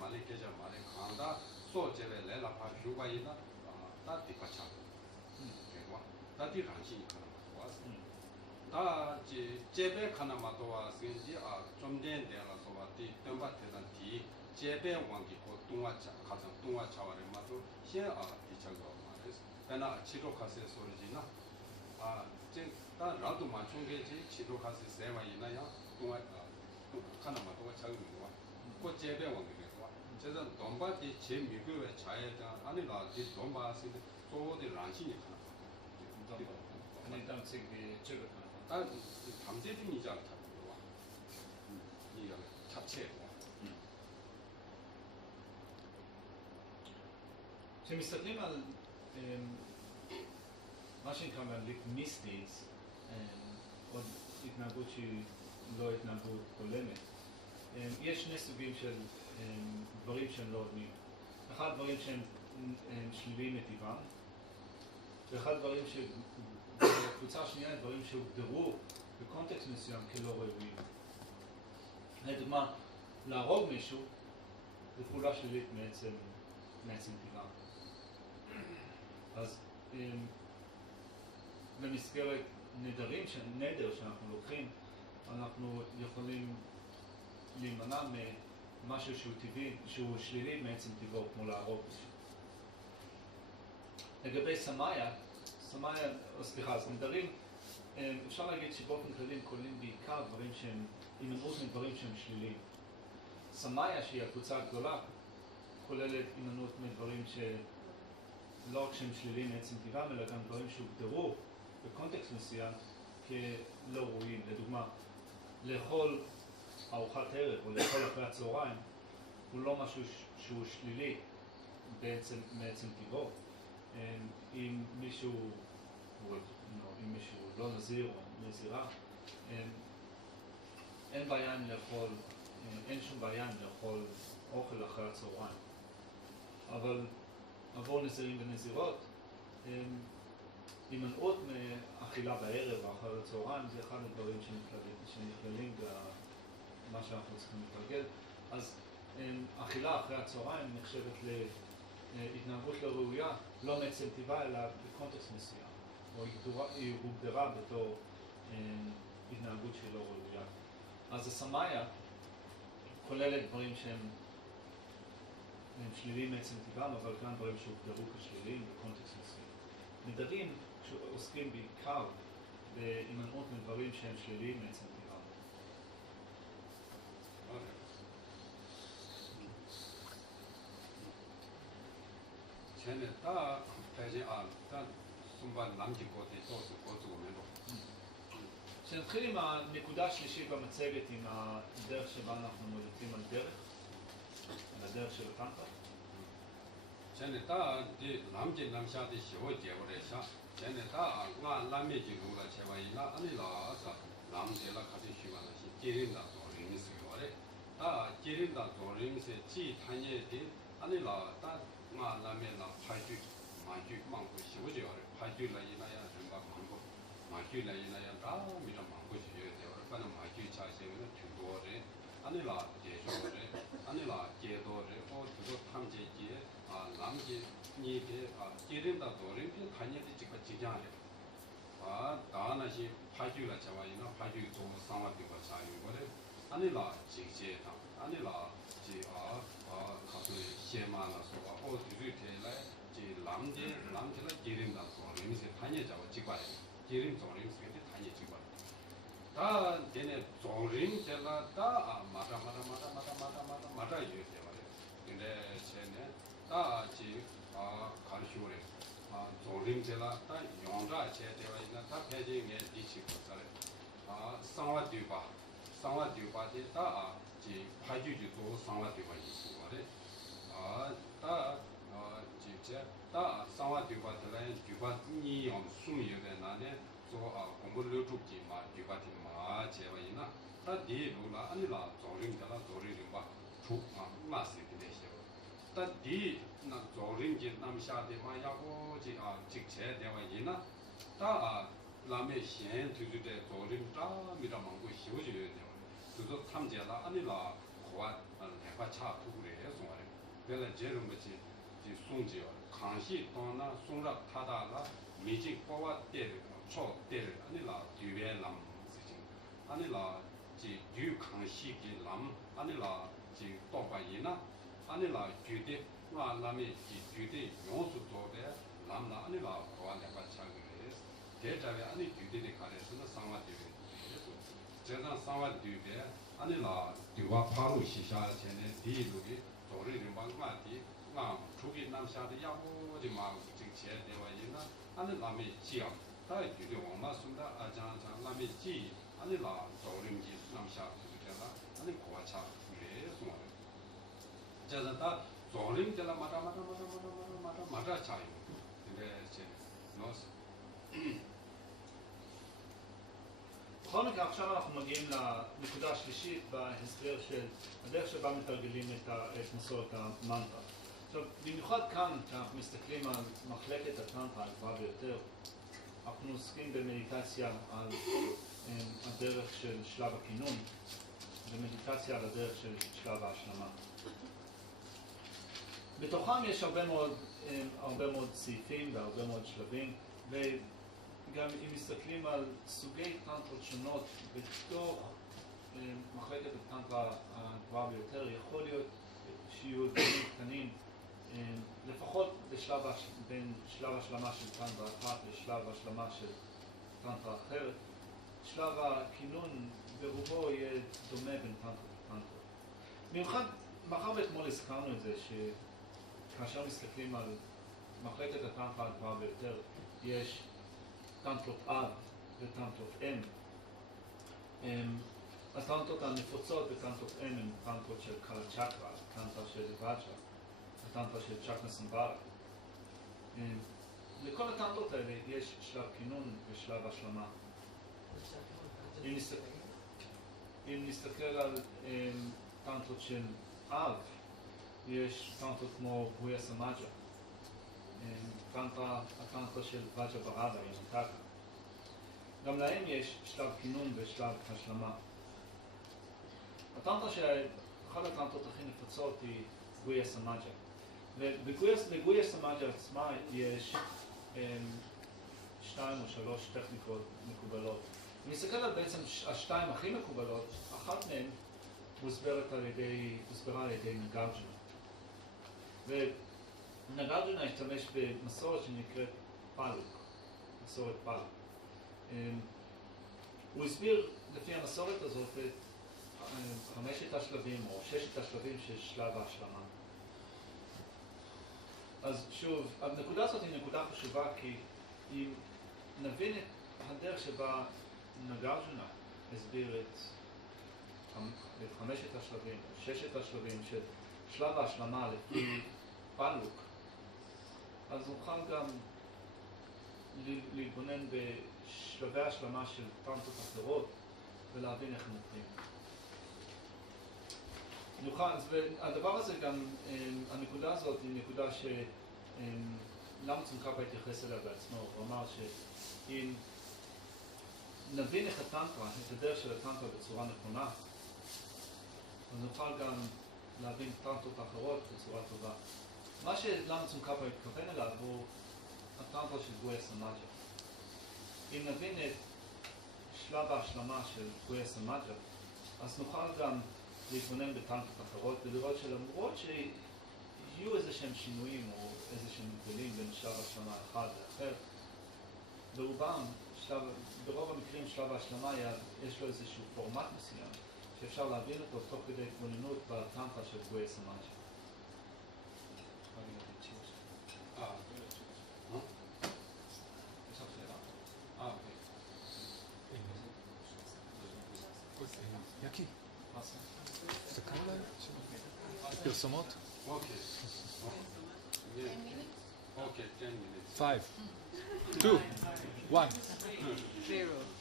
말에 계좌 말에 강다 소제에 내라 파 휴가이나 다 디파차 개와 다디 간시니까 다 제배 하나마도 와서인지 좀 된데라서 와디 덤바테단 디 제배 왕기고 동화차 가장 동화차와를 마도 시 디차고 말해서 배나 치료 가세 소리지나 다 라도 맞춘게지 치료 가세 세와 이나야 동화 하나마도 작은 거와 그 제배 왕기고 제가 돈바디 제 미국의 자에다 아니라 디 돈바스 소디 란신이 하나 아니 당시 그 담재중이지 않다고 이거 자체 כשמסתכלים על מה שנקרא באנגלית מיסטייטס, עוד התנהגות שהיא לא התנהגות הולמת, יש שני סוגים של דברים שהם לא הולמים. אחד דברים שהם שליליים מטבעם, ואחד דברים בקבוצה השנייה דברים שהוגדרו בקונטקסט מסוים כלא ראויים. לדוגמה, להרוג מישהו זו פעולה שלילית מעצם טבעה. אז במסגרת נדר שאנחנו לוקחים, אנחנו יכולים להימנע ממשהו שהוא טבעי, שהוא שלילי מעצם טבעו, כמו להרוג מישהו. לגבי אז נדרים, אפשר להגיד שבאופן כללי הם כוללים בעיקר דברים שהם, הימנעות מדברים שהם שליליים. סמאיה, שהיא הקבוצה הגדולה, כוללת הימנעות מדברים שלא רק שהם שליליים מעצם טבעם, אלא גם דברים שהוגדרו בקונטקסט מסוים כלא ראויים. לדוגמה, לאכול ארוחת ערב או לאכול אחרי הצהריים הוא לא משהו שהוא שלילי מעצם טבעו. אם מישהו לא נזיר או נזירה, אין שום בעיה לאכול אוכל אחרי הצהריים. אבל עבור נזירים ונזירות, הימנעות מאכילה בערב או אחרי הצהריים זה אחד הדברים שנכללים במה שאנחנו צריכים להתרגל. אז אכילה אחרי הצהריים נחשבת להתנהגות לא ראויה, לא מעצם טבעה, אלא בקונטקסט מסוים, או היא הוגדרה בתור התנהגות שהיא לא ראויה. אז הסמאיה כוללת דברים שהם שליליים מעצם טבעם, אבל כאן דברים שהוגדרו כשליליים בקונטקסט מסוים. נדרים שעוסקים בעיקר בהימנעות מדברים שהם שליליים מעצם טבעם. 전에 다 대신 다 순간 남기고 또 고추고 매도. כשנתחיל עם הנקודה השלישית במצגת, עם הדרך שבה אנחנו מודדים על הדרך של הטנטרה. 전에 다 남샤의 시호 제거래서 전에 다 남매지 누가 제와이나 아니라서 남제라 같이 쉬면서 기린다 도림스 요래 다 기린다 도림스 지 탄예디 아니라 다 남매나 파주 망고 시호죠 파주라이나야 정말 망고 마주라이나야 다 미라 망고 시호죠 얼마나 마주 차세는 중도래 아니라 제조래 아니라 제도래 그거 탐제기에 남지 니게 기린다 도림피 간예디 지가 지장해 다나시 파주라 자와이나 파주 도 상화되고 자유거래 아니라 직제다 아니라 가서 시에만아서 뒤뒤텔에 지 남제라 기린다 도림시 간예자고 지과해 기린 도림시 간예 지과 다 얘네 도림 제가 다 마다 이렇게 말해 근데 쟤네 다지 가르치오래 도림 제가 다 용자 제대로 있는 다 배경에 뒤치고 살아 상화뒤바디 다지 파주지도 상화뒤바 있고 그래 진짜 다 상화뒤바들은 뒤바니 용 숨이에 나네 저 공부를 죽지 마 뒤바티 마 제와이나 다 뒤로라 아니라 도림자라 도리림바 마스게 되셔 다디 나 조림지 남샤데 마야고지 직체 대와이나 다 라메 시엔 두두데 조림다 미라망고 시오지요 그도 탐제라 아니라 고아 대파차 두구래 해서 별에 제rum지 지 송지요 강시 또나 송락 타다라 미직 꼬와 때를 초 때를 아니라 뒤에 남 아니라 지 유강시기 남 아니라 지 또바이나 아니라 규대 라람이 지 규대 용수도에 남나 아니라 고안에가 차그레 대자에 아니 규대에 가려서는 상화되게 제가 상화되게 아니라 뒤와 바로 시샤 전에 뒤로기 도리를 방마디 나 주기 남샤의 야고지 마 직체 대화이나 아니 남의 지역 다 규대 원마순다 아장장 남의 지 아니라 도림지 남샤 그잖아 아니 고아차 그래서 제가 다 도림들라 마다 차이 근데 제 노스 בכל מקרה עכשיו אנחנו מגיעים לנקודה השלישית בהסבר של הדרך שבה מתרגלים את מסורת המנטרה. עכשיו, במיוחד כאן, כשאנחנו מסתכלים על מחלקת הטנטרה הגבוהה ביותר, אנחנו עוסקים במדיטציה על הדרך של שלב הכינון ומדיטציה על הדרך של שלב ההשלמה. בתוכם יש הרבה מאוד סעיפים והרבה מאוד שלבים, וגם אם מסתכלים על סוגי טנטרות שונות בתוך מחלקת הטנטרה הגבוהה ביותר, יכול להיות שיהיו דברים קטנים, לפחות בין שלב השלמה של טנטרה אחת לשלב השלמה של טנטרה אחרת. שלב הכינון ברובו יהיה דומה בין טנטרות לטנטרות. במיוחד, מאחר ואתמול הזכרנו את זה, כאשר מסתכלים על מחלקת הטנטרה הגבוהה ביותר, יש טנטרות אב וטנטרות אם. הטנטרות הנפוצות וטנטרות אם הן טנטרות של קלה צ'קרה, טנטרה של ואג'ה, הטנטרה של צ'קרה סמברה. לכל הטנטרות האלה יש שלב כינון ושלב השלמה. אם נסתכל על טנטרות של אב, יש טנטרות כמו בויה סמאג'ה, הטנטרה של ואג'ה בראדה, ינקקה. גם להם יש שלב כינון ושלב השלמה. אחד הטנטרות הכי נפוצות היא בויה סמאג'ה. ובגויה סמאג'ה עצמה יש 2 או 3 טכניקות מקובלות. אם נסתכל על בעצם השתיים הכי מקובלות, אחת מהן מוסברה על ידי נגרג'נה. ונגרג'נה השתמש במסורת שנקראת פלוק, מסורת פלוק. הוא הסביר לפי המסורת הזאת את 5 השלבים או 6 השלבים של שלב ההשלמה. אז שוב, הנקודה הזאת היא נקודה חשובה כי אם נבין את הדרך שבה נגרג'נה הסביר את 5 השלבים או 6 השלבים של שלב ההשלמה לפי פלוק, אז נוכל גם להתבונן בשלבי ההשלמה של טנטרות אחרות ולהבין איך הם עובדים. הדבר הזה גם, הנקודה הזאת היא נקודה למה צונקפה התייחס אליה בעצמו. הוא אמר שאם נבין איך הטנטרה, את הדרך של הטנטרה בצורה נכונה, אז נוכל גם להבין טנטרות אחרות בצורה טובה. מה שלמה צונקפה התכוון אליו הוא הטנטרה של בויה סמאג'ה. אם נבין את שלב ההשלמה של בויה סמאג'ה, אז נוכל גם להתבונן בטנטרות אחרות ולראות שלמרות שיהיו איזה שהם שינויים או איזה שהם הבדלים בין שלב ההשלמה אחד לאחר, ברוב המקרים שלב ההשלמה יש לו איזשהו פורמט מסוים שאפשר להבין אותו תוך כדי התבוננות בטנטרה של בויה סמאג'ה. יש לך שאלה? אוקיי. יקי, תסתכל עליי, פרסומות? אוקיי. אוקיי, 10 minutes. 5, 2, 1. Zero.